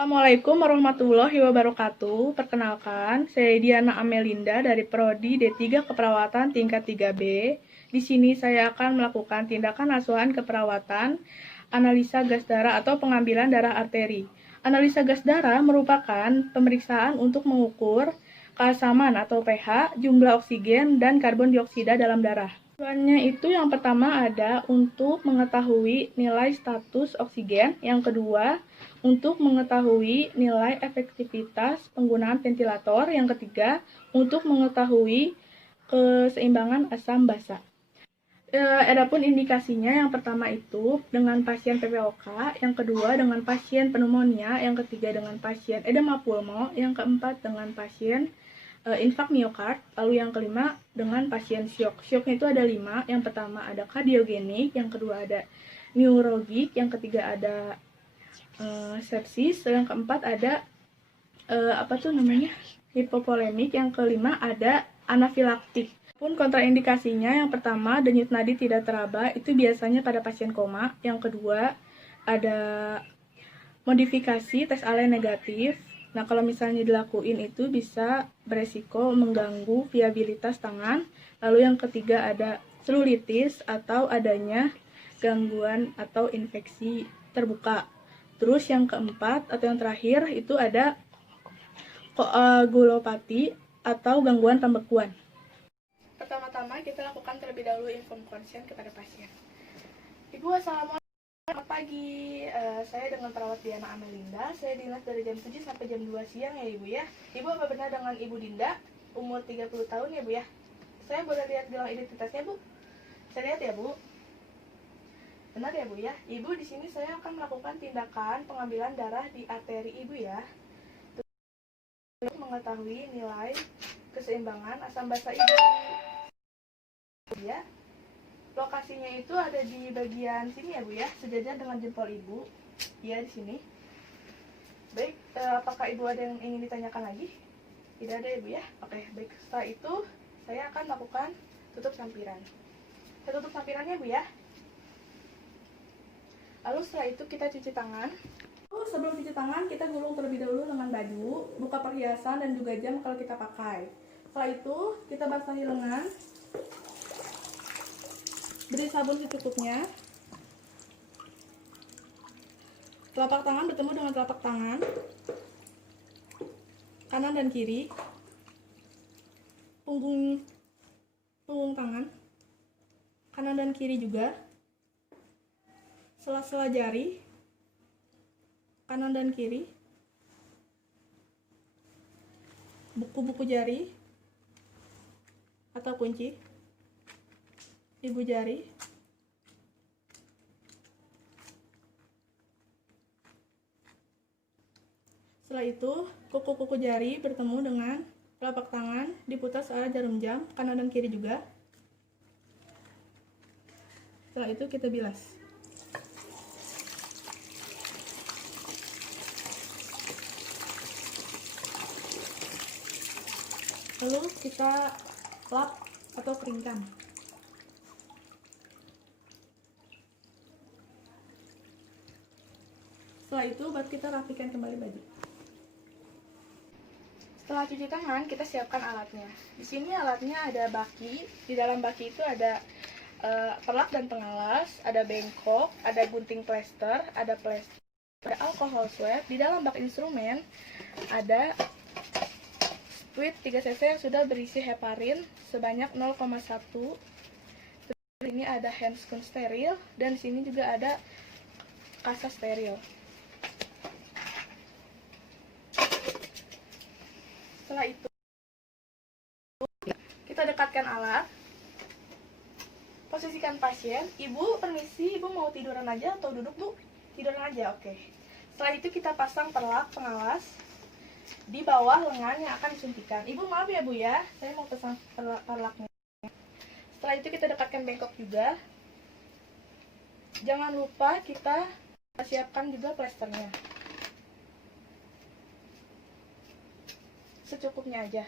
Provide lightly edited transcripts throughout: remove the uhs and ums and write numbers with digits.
Assalamualaikum warahmatullahi wabarakatuh. Perkenalkan, saya Diana Amelinda dari Prodi D3 Keperawatan tingkat 3B. Di sini saya akan melakukan tindakan asuhan keperawatan, analisa gas darah atau pengambilan darah arteri. Analisa gas darah merupakan pemeriksaan untuk mengukur keasaman atau pH, jumlah oksigen, dan karbon dioksida dalam darah. Tujuannya itu yang pertama ada untuk mengetahui nilai status oksigen, yang kedua untuk mengetahui nilai efektivitas penggunaan ventilator, yang ketiga untuk mengetahui keseimbangan asam basa. Adapun indikasinya yang pertama itu dengan pasien PPOK, yang kedua dengan pasien pneumonia, yang ketiga dengan pasien edema pulmo, yang keempat dengan pasien infak miokard, lalu yang kelima dengan pasien syok. Syoknya itu ada 5, yang pertama ada kardiogenik, yang kedua ada neurologik, yang ketiga ada sepsis, yang keempat ada hipovolemik, yang kelima ada anafilaktik. Pun kontraindikasinya yang pertama denyut nadi tidak teraba, itu biasanya pada pasien koma. Yang kedua ada modifikasi tes Ale negatif. Nah, kalau misalnya dilakuin itu bisa beresiko mengganggu viabilitas tangan. Lalu yang ketiga ada selulitis atau adanya gangguan atau infeksi terbuka. Terus yang keempat atau yang terakhir itu ada koagulopati atau gangguan pembekuan. Pertama-tama kita lakukan terlebih dahulu inform consent kepada pasien. Ibu, assalamualaikum. Selamat pagi, saya dengan perawat Diana Amelinda. Saya dinas dari jam 7 sampai jam 2 siang ya Ibu ya. Ibu apa benar dengan Ibu Dinda, umur 30 tahun ya Bu ya? Saya boleh lihat gelang identitasnya Bu? Saya lihat ya Bu. Benar ya Bu ya? Ibu, di sini saya akan melakukan tindakan pengambilan darah di arteri Ibu ya. Untuk mengetahui nilai keseimbangan asam basa Ibu. Ya. Lokasinya itu ada di bagian sini ya Bu ya, sejajar dengan jempol Ibu. Ya, di sini. Baik, apakah Ibu ada yang ingin ditanyakan lagi? Tidak ada ya Bu ya? Oke, baik. Setelah itu saya akan lakukan tutup sampiran. Saya tutup sampirannya Bu ya. Lalu setelah itu kita cuci tangan. Sebelum cuci tangan kita gulung terlebih dahulu dengan baju, buka perhiasan dan juga jam kalau kita pakai. Setelah itu kita basahi lengan. Beri sabun secukupnya. Telapak tangan bertemu dengan telapak tangan, kanan dan kiri. Punggung tangan, kanan dan kiri juga. Sela-sela jari, kanan dan kiri. Buku-buku jari atau kunci. Ibu jari. Setelah itu, kuku-kuku jari bertemu dengan telapak tangan, diputar searah jarum jam, kanan dan kiri juga. Setelah itu kita bilas. Lalu kita lap atau keringkan. Setelah itu baru kita rapikan kembali baju. Setelah cuci tangan, kita siapkan alatnya. Di sini alatnya ada baki. Di dalam baki itu ada perlak dan pengalas, ada bengkok, ada gunting plester, ada alkohol swab. Di dalam bak instrumen ada squid 3 cc yang sudah berisi heparin sebanyak 0,1. Ini ada handscoon steril dan di sini juga ada kasa steril. Setelah itu kita dekatkan alat, posisikan pasien. Ibu, permisi, Ibu mau tiduran aja atau duduk Bu? Tiduran aja, oke. Setelah itu kita pasang perlak pengalas di bawah lengan yang akan disuntikan. Ibu maaf ya Bu ya, saya mau pasang perlaknya. Setelah itu kita dekatkan bengkok juga. Jangan lupa kita siapkan juga plesternya. Secukupnya aja.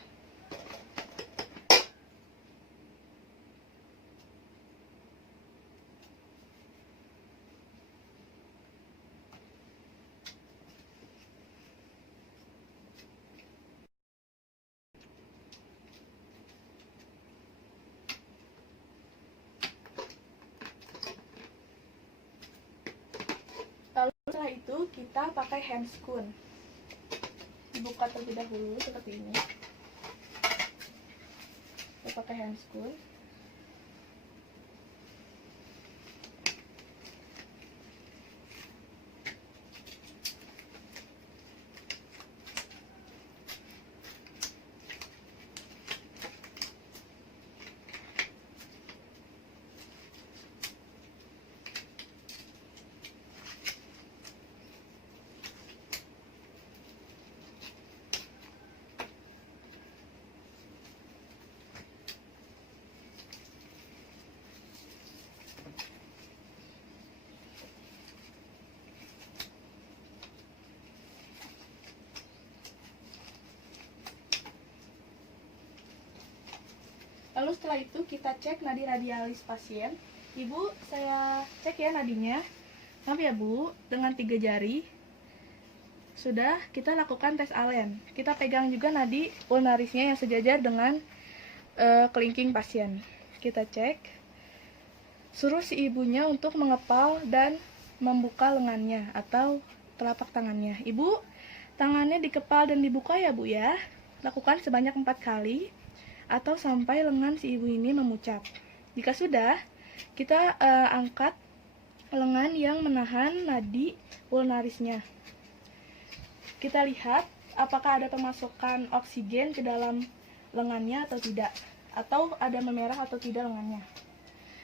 Setelah itu kita pakai handscoon. Dibuka terlebih dahulu seperti ini. Kita pakai handscoon. Lalu setelah itu kita cek nadi radialis pasien. Ibu, saya cek ya nadinya. Maaf ya Bu, dengan 3 jari. Sudah, kita lakukan tes Allen. Kita pegang juga nadi ulnarisnya yang sejajar dengan kelingking pasien. Kita cek. Suruh si ibunya untuk mengepal dan membuka lengannya atau telapak tangannya. Ibu, tangannya dikepal dan dibuka ya Bu ya. Lakukan sebanyak 4 kali. Atau sampai lengan si ibu ini memucat. Jika sudah, kita angkat lengan yang menahan nadi ulnarisnya. Kita lihat apakah ada pemasukan oksigen ke dalam lengannya atau tidak, atau ada memerah atau tidak lengannya.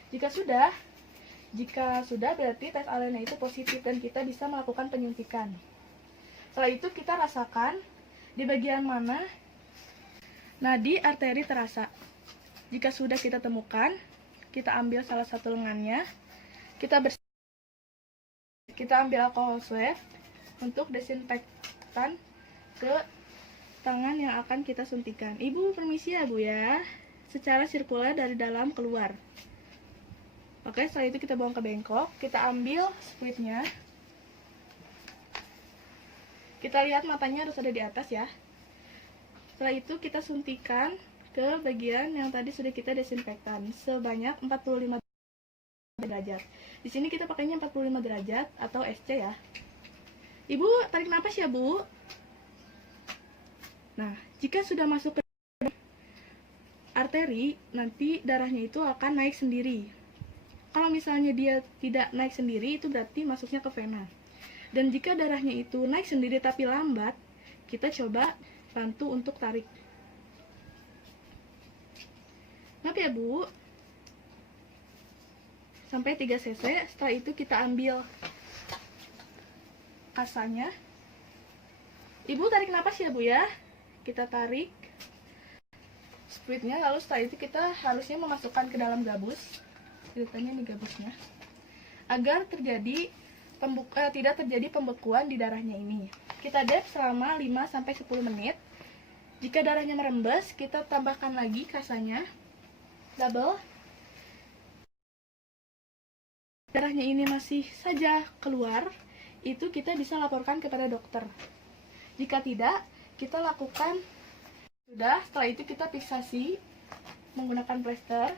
Jika sudah berarti tes Allennya itu positif dan kita bisa melakukan penyuntikan. Setelah itu kita rasakan di bagian mana nadi arteri terasa. Jika sudah kita temukan, kita ambil salah satu lengannya, kita ambil alkohol swab untuk desinfektan ke tangan yang akan kita suntikan. Ibu permisi ya Bu ya, secara sirkuler dari dalam keluar. Oke, setelah itu kita buang ke bengkok, kita ambil squidnya. Kita lihat matanya harus ada di atas ya. Setelah itu kita suntikan ke bagian yang tadi sudah kita desinfektan sebanyak 45 derajat. Di sini kita pakainya 45 derajat atau SC ya. Ibu tarik napas ya Bu. Nah, jika sudah masuk ke arteri, nanti darahnya itu akan naik sendiri. Kalau misalnya dia tidak naik sendiri, itu berarti masuknya ke vena. Dan jika darahnya itu naik sendiri tapi lambat, kita coba bantu untuk tarik. Maaf ya Bu. Sampai 3 cc. Setelah itu kita ambil kasanya. Ibu tarik napas ya Bu ya. Kita tarik squidnya. Lalu setelah itu kita harusnya memasukkan ke dalam gabus. Ceritanya ini gabusnya. Agar tidak terjadi pembekuan di darahnya ini. Kita dep selama 5-10 menit. Jika darahnya merembes, kita tambahkan lagi kasanya. Double. Darahnya ini masih saja keluar, itu kita bisa laporkan kepada dokter. Jika tidak, kita lakukan sudah. Setelah itu kita fiksasi menggunakan plester.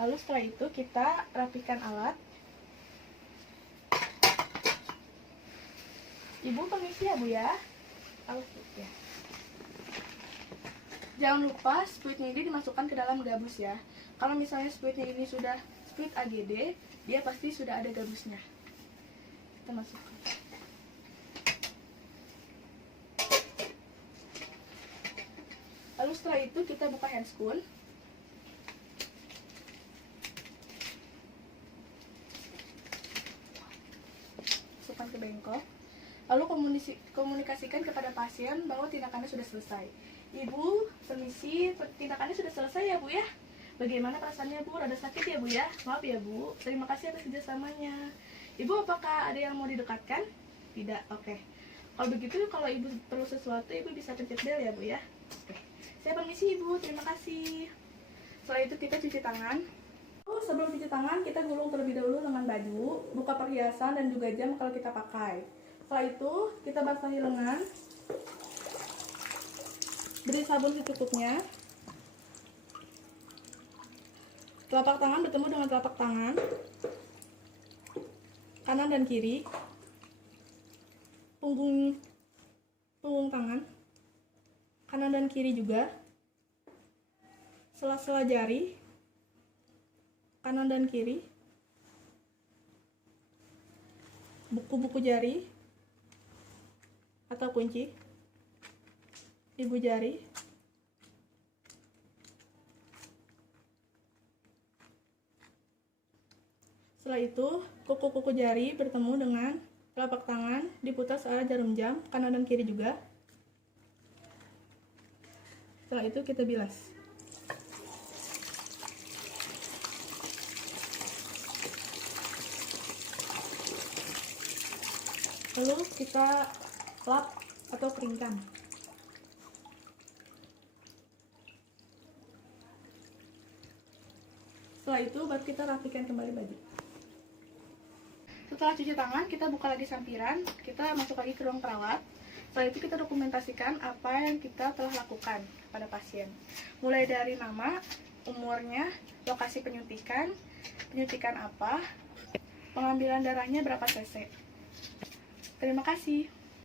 Lalu setelah itu kita rapikan alat. Ibu permisi ya Bu ya. Ya. Jangan lupa spuitnya ini dimasukkan ke dalam gabus ya. Kalau misalnya spuitnya ini sudah spuit AGD, dia pasti sudah ada gabusnya. Kita masukkan. Lalu setelah itu kita buka handscoon. Ke bengkok, lalu komunikasikan kepada pasien bahwa tindakannya sudah selesai. Ibu, permisi, tindakannya sudah selesai ya Bu ya. Bagaimana perasaannya Bu? Rada sakit ya Bu ya? Maaf ya Bu, terima kasih atas kerjasamanya. Ibu, apakah ada yang mau didekatkan? Tidak, oke. Kalau begitu, kalau Ibu perlu sesuatu, Ibu bisa pencet bel ya Bu ya. Oke. Saya permisi Ibu, terima kasih. Setelah itu kita cuci tangan. Sebelum cuci tangan, kita gulung terlebih dahulu dengan baju, buka perhiasan dan juga jam kalau kita pakai. Setelah itu, kita basahi lengan, beri sabun secukupnya. Telapak tangan bertemu dengan telapak tangan, kanan dan kiri, punggung tangan, kanan dan kiri juga, sela-sela jari, kanan dan kiri, buku-buku jari atau kunci, ibu jari, setelah itu kuku-kuku jari bertemu dengan telapak tangan, diputar searah jarum jam, kanan dan kiri juga. Setelah itu kita bilas. Lalu kita lap atau keringkan. Setelah itu baru kita rapikan kembali baju. Setelah cuci tangan, kita buka lagi sampiran, kita masuk lagi ke ruang perawat. Setelah itu kita dokumentasikan apa yang kita telah lakukan kepada pasien. Mulai dari nama, umurnya, lokasi penyuntikan apa, pengambilan darahnya berapa cc. Terima kasih.